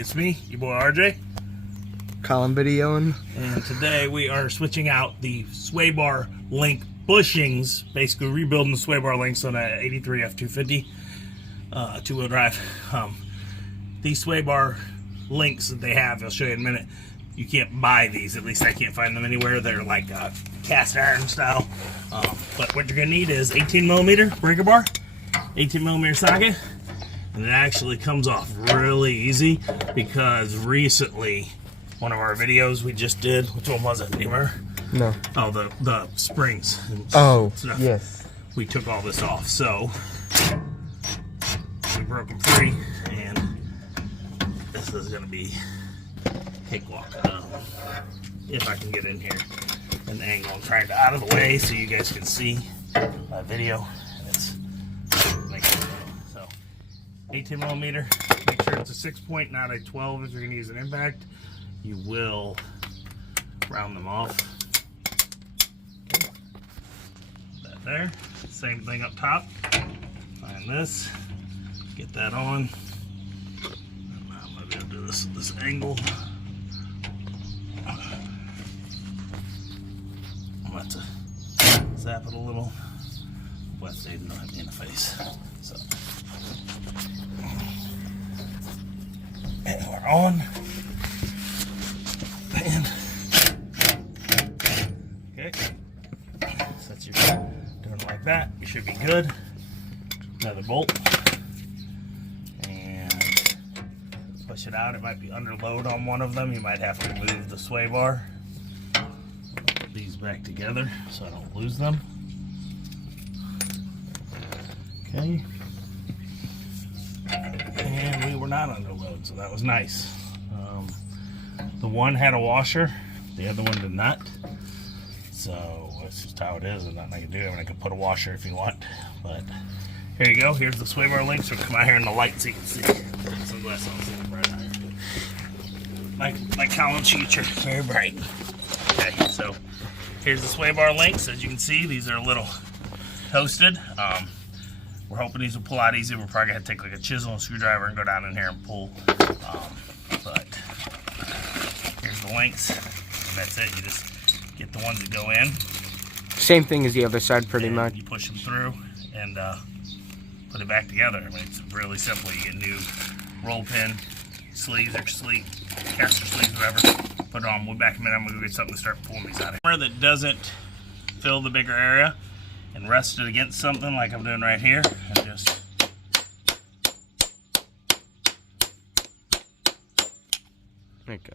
It's me, your boy RJ. Collin videoing. And today we are switching out the sway bar link bushings, basically rebuilding the sway bar links on a 83 F250 two-wheel drive. These sway bar links that they have, I'll show you in a minute, you can't buy these, at least I can't find them anywhere. They're like cast iron style. But what you're going to need is 18mm breaker bar, 18mm socket. And it actually comes off really easy because recently, one of our videos we just did, which one was it? Do you remember? No. Oh, the springs. Oh, stuff. yes. We took all this off, so we broke them free, and this is going to be cakewalk. If I can get in here and the angle, I'm trying to out of the way so you guys can see my video. And it's like, so 18mm, make sure it's a 6 point, not a 12 if you're going to use an impact. You will round them off. Okay. That there. Same thing up top. Find this. Get that on. I'm going to do this at this angle. I'm going to zap it a little. Wet state don't hit me in the face. So. And we're on. And okay, since you're doing it like that, you should be good. Another bolt, and push it out. It might be under load on one of them. You might have to move the sway bar. Put these back together so I don't lose them. Okay, and we were not under load, so that was nice. The one had a washer, the other one did not. So that's just how it is. There's nothing I can do. I mean, I can put a washer if you want, but here you go. Here's the sway bar links. So come out here in the light so you can see. Sunglasses on, see the bright iron. Like Collin's future, very bright. Okay, so here's the sway bar links. As you can see, these are a little toasted. We're hoping these will pull out easy. We're probably gonna take like a chisel and screwdriver and go down in here and pull. But here's the links, and that's it. You just get the ones that go in. Same thing as the other side, pretty much. You push them through and put it back together. I mean, it's really simple. You get new roll pin sleeves or caster sleeves, whatever. Put it on. We'll back them in. I'm gonna go get something to start pulling these out of here. That doesn't fill the bigger area, and rest it against something like I'm doing right here, and just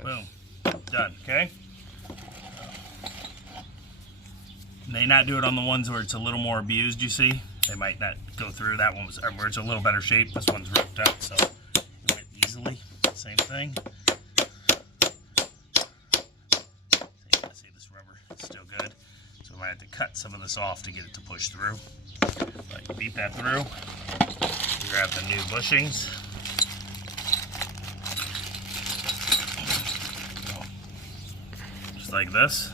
boom, done. Okay. They not do it on the ones where it's a little more abused. You see, they might not go through. That one was where it's a little better shape. This one's ripped up, so it went easily. Same thing. See this rubber? It's still good. So we might have to cut some of this off to get it to push through. But you beat that through. You grab the new bushings. Just like this.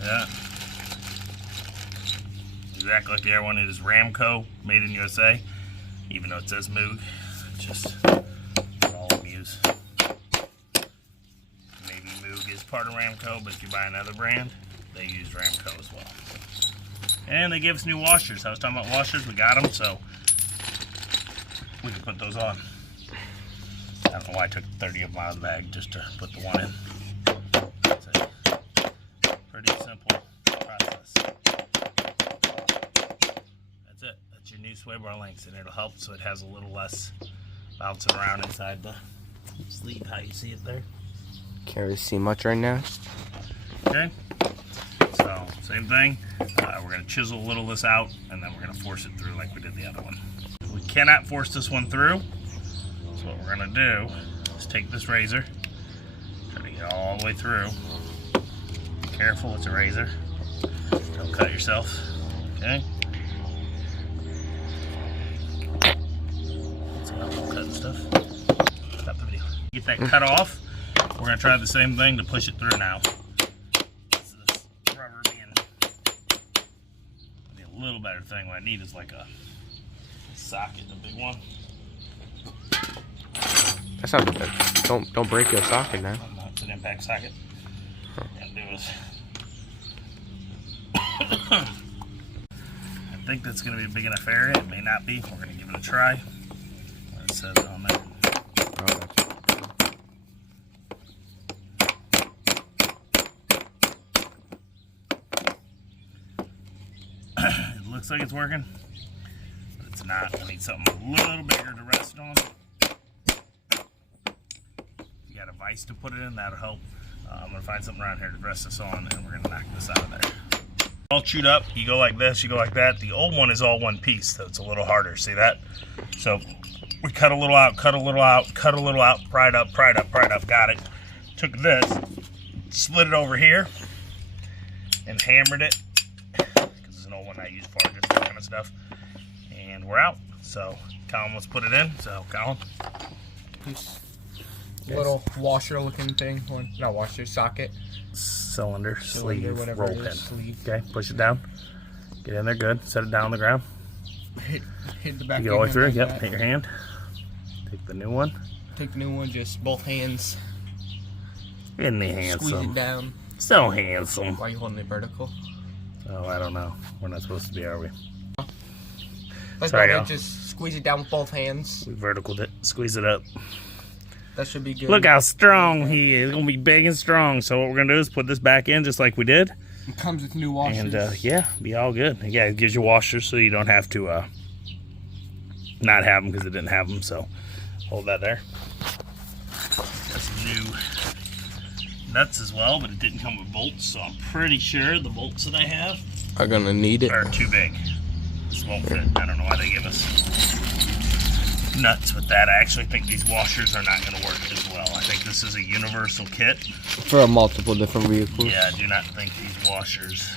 Yeah. Exactly like the other one. It is Ramco, made in USA. Even though it says MOOG. It's just what all of them use. Maybe MOOG is part of Ramco, but if you buy another brand, they use Ramco as well. And they give us new washers. I was talking about washers, we got them, so we can put those on. I don't know why I took 30 of them out of the bag just to put the one in. It's a pretty simple process. That's it. That's your new sway bar links, and it'll help so it has a little less bouncing around inside the sleeve. How you see it there? Can't really see much right now. Okay. So, same thing. We're going to chisel a little of this out, and then we're going to force it through like we did the other one. We cannot force this one through. So what we're going to do is take this razor, try to get all the way through. Be careful, it's a razor. Don't cut yourself. Okay? So I'm cutting stuff. Stop the video. Get that cut off. We're going to try the same thing to push it through now. A little better thing. What I need is like a socket, a big one. That's not bad. Don't break your socket now. No, it's an impact socket. Gotta do is. I think that's gonna be a big enough area. It may not be. We're gonna give it a try. It says on there. Oh, that's It looks like it's working, but it's not. I need something a little bigger to rest on. If you got a vise to put it in, that'll help. I'm gonna find something around here to rest this on, and we're gonna knock this out of there. All chewed up. You go like this, you go like that. The old one is all one piece, so it's a little harder. See that? So we cut a little out, cut a little out, cut a little out, pried up, pried up, pried up. Got it. Took this, slid it over here, and hammered it. An old one I use for just that kind of stuff, and we're out. So Collin wants to put it in. So Collin, This little washer looking thing, not washer, socket, cylinder, sleeve, whatever roll it pin. is, sleeve. Okay, push it down. Get in there, good. Set it down on the ground. Hit the back. You go all the way through. like Yep. that. Hit your hand. Take the new one. Take the new one, just both hands. Isn't he Squeeze it handsome? down. So handsome. Why are you holding it vertical? Oh, I don't know. We're not supposed to be, are we? That's Sorry, about y'all. it. Just squeeze it down with both hands. We verticaled it. Squeeze it up. That should be good. Look how strong he is. He's gonna be big and strong. So what we're gonna do is put this back in just like we did. It comes with new washers. And yeah, be all good. Yeah, it gives you washers so you don't have to not have them because it didn't have them. So hold that there. Got some new nuts as well, but it didn't come with bolts. So I'm pretty sure the bolts that I have are gonna need it. are too big. This won't fit. I don't know why they give us nuts with that. I actually think these washers are not going to work as well. I think this is a universal kit. For multiple different vehicles. Yeah, I do not think these washers.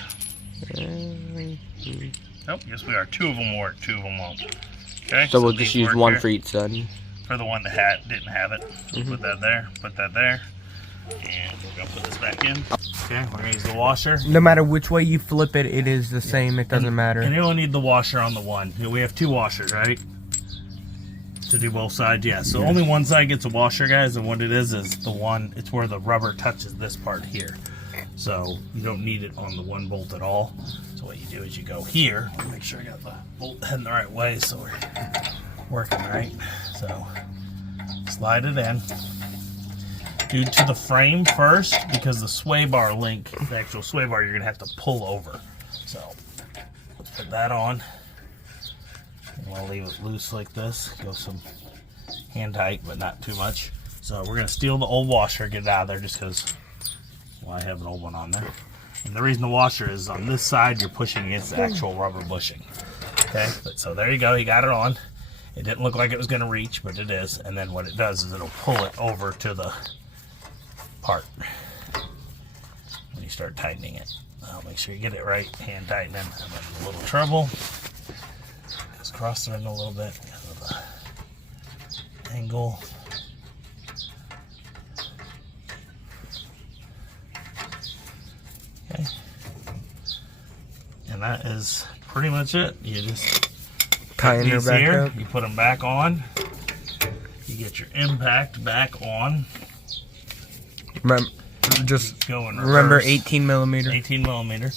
Nope, yes we are. Two of them work, two of them won't. Okay, So we'll just these use work one here. for each side. For the one that didn't have it. Put that there, put that there. And we're going to put this back in. Okay, we're going to use the washer. No matter which way you flip it, it is the same. It doesn't matter. And you only need the washer on the one. We have two washers, right? To do both sides, yeah. So only one side gets a washer, guys, and what it is the one, it's where the rubber touches this part here. So you don't need it on the one bolt at all. So what you do is you go here. Let me make sure I got the bolt heading the right way so we're working right. So slide it in. Do to the frame first because the sway bar link, the actual sway bar, you're gonna have to pull over. So let's put that on. And we'll leave it loose like this. Go some hand tight, but not too much. So we're gonna steal the old washer, get it out of there just because, well, I have an old one on there. And the reason the washer is on this side, you're pushing against the actual rubber bushing. Okay, so there you go, you got it on. It didn't look like it was gonna reach, but it is. And then what it does is it'll pull it over to the part when you start tightening it. I'll make sure you get it right, hand tightening. I'm having a little trouble. Just cross threading a little bit because of the angle. Okay, and that is pretty much it. You just Tying her these back here, up. you put them back on. You get your impact back on. Just Go in remember reverse. 18 millimeter. 18 millimeter.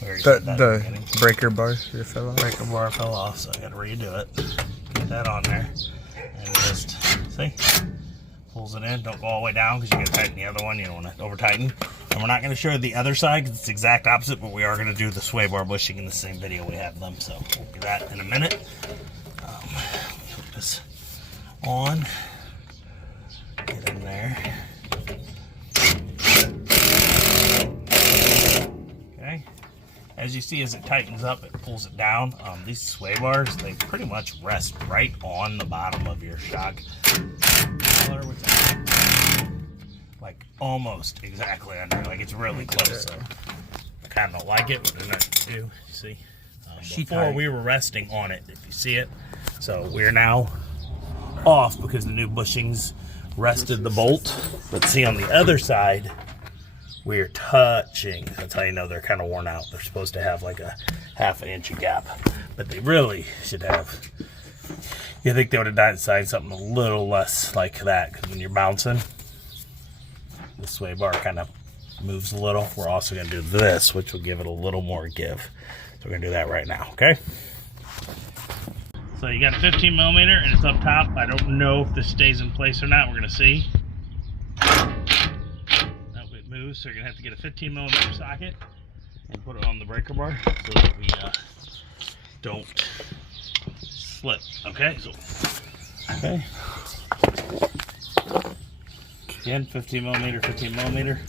We already said that at the beginning. breaker bar fell off. Breaker bar fell off, so I gotta redo it. Get that on there. And just, see? Pulls it in. Don't go all the way down because you gotta tighten the other one. You don't want to over tighten. And we're not gonna show you the other side because it's the exact opposite, but we are gonna do the sway bar bushing in the same video we have them. So we'll do that in a minute. Let me put this on. Get in there. Okay. As you see, as it tightens up, it pulls it down. These sway bars, they pretty much rest right on the bottom of your shock collar, like almost exactly under. Like it's really close. So I kind of don't like it, but there's nothing to do. You see, before we were resting on it, if you see it. So we're now off because the new bushings rested the bolt. But see on the other side, we're touching. That's how you know they're kind of worn out. They're supposed to have like a half an inch gap, but they really should have You think they would have designed something a little less like that, because when you're bouncing, the sway bar kind of moves a little. We're also going to do this, which will give it a little more give. So we're going to do that right now, okay? So you got a 15 millimeter and it's up top. I don't know if this stays in place or not. We're going to see. Oh, it moves, so you're going to have to get a 15 millimeter socket and put it on the breaker bar so that we don't slip. Okay, so again, 15 millimeter, 15 millimeter.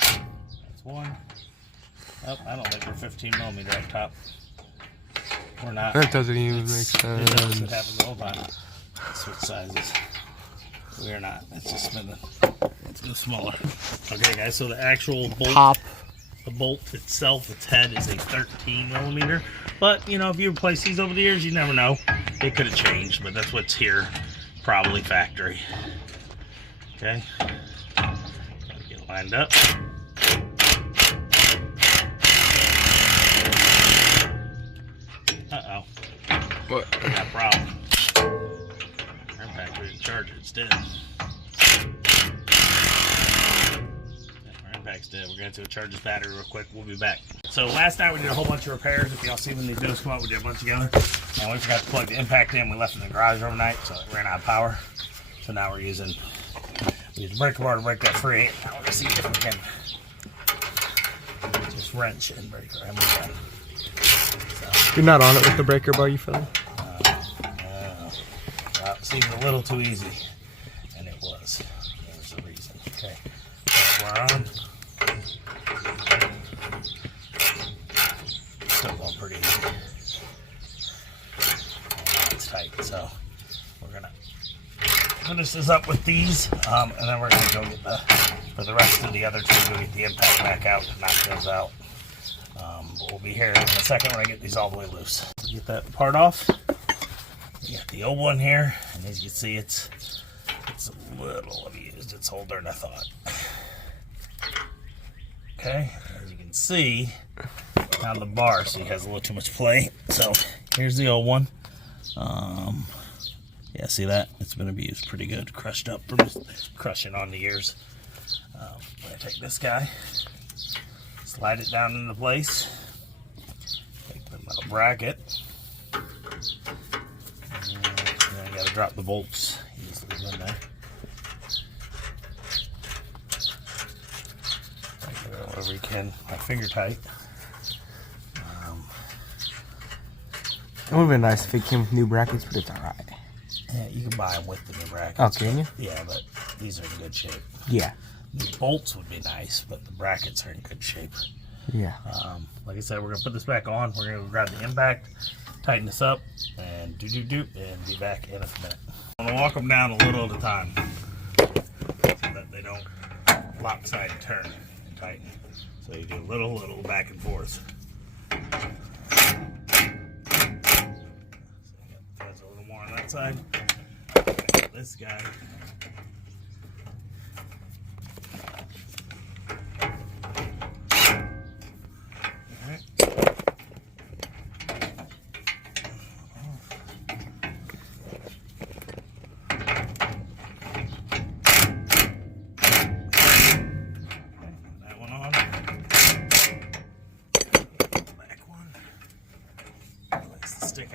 That's one. Oh, I don't think we're 15 millimeter up top. We're not. That doesn't even make It sense. does. It happens the whole time. Switch sizes. We are not. It's just spinning. Let's go smaller. Okay, guys. So the actual bolt, the bolt itself, its head is a 13 millimeter. But you know, if you replace these over the years, you never know. It could have changed, but that's what's here, probably factory. Okay. Gotta get lined up. Uh-oh. What? Got a problem. Our factory didn't charge it. It's dead. Our impact's dead. We're going to have to charge this battery real quick. We'll be back. So last night we did a whole bunch of repairs. If y'all see when these videos come out, we did a bunch together. And we forgot to plug the impact in. We left it in the garage overnight, so it ran out of power. So now we use the breaker bar to break that free. Now we're going to see if we can just wrench and break it. And we can. You're not on it with the breaker bar, you fella? Well, it seemed a little too easy, and it was. There's a reason. Okay, so we're on. Still going pretty easy. It's tight, so we're gonna finish this up with these, and then we're gonna go get for the rest of the other two, go get the impact back out to knock those out. But we'll be here in a second when I get these all the way loose. Get that part off. We got the old one here, and as you can see, it's a little abused. It's older than I thought. Okay, as you can see, on the bar, so it has a little too much play. So here's the old one. Yeah, see that? It's been abused pretty good, crushed up from just crushing on the ears. I'm gonna take this guy, slide it down into place, take the metal bracket, and then I gotta drop the bolts easily in there. Whatever you can, my finger tight. It would have been nice if it came with new brackets, but it's alright. Yeah, you can buy them with the new brackets. Oh, can you? Yeah, but these are in good shape. Yeah. The bolts would be nice, but the brackets are in good shape. Yeah. Like I said, we're gonna put this back on. We're gonna grab the impact, tighten this up, and and be back in a minute. I'm gonna walk them down a little at a time so that they don't lopside and turn and tighten. So you do a little back and forth. So you got the threads a little more on that side. This guy.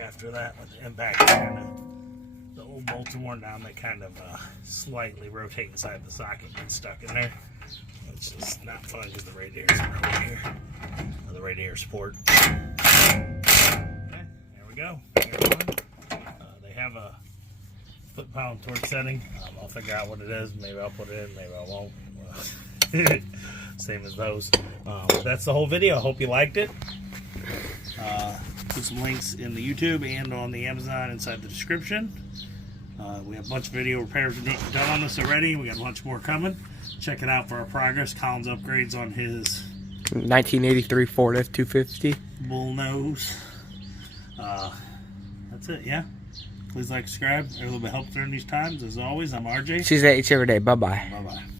After that, with the impact, kind of the old bolts are worn down. They kind of slightly rotate inside the socket, get stuck in there. It's just not fun because the radiators are over here, or the radiator support. Okay, there we go. They have a foot-pound torque setting. I'll figure out what it is. Maybe I'll put it in. Maybe I won't. Same as those. That's the whole video. I hope you liked it. Put some links in the YouTube and on the Amazon inside the description. We have a bunch of video repairs done on this already. We got a bunch more coming. Check it out for our progress. Colin's upgrades on his 1983 Ford F250 Bullnose. That's it, yeah. Please like, subscribe. A little bit help during these times. As always, I'm RJ. She's at each every day. Bye-bye. Bye-bye.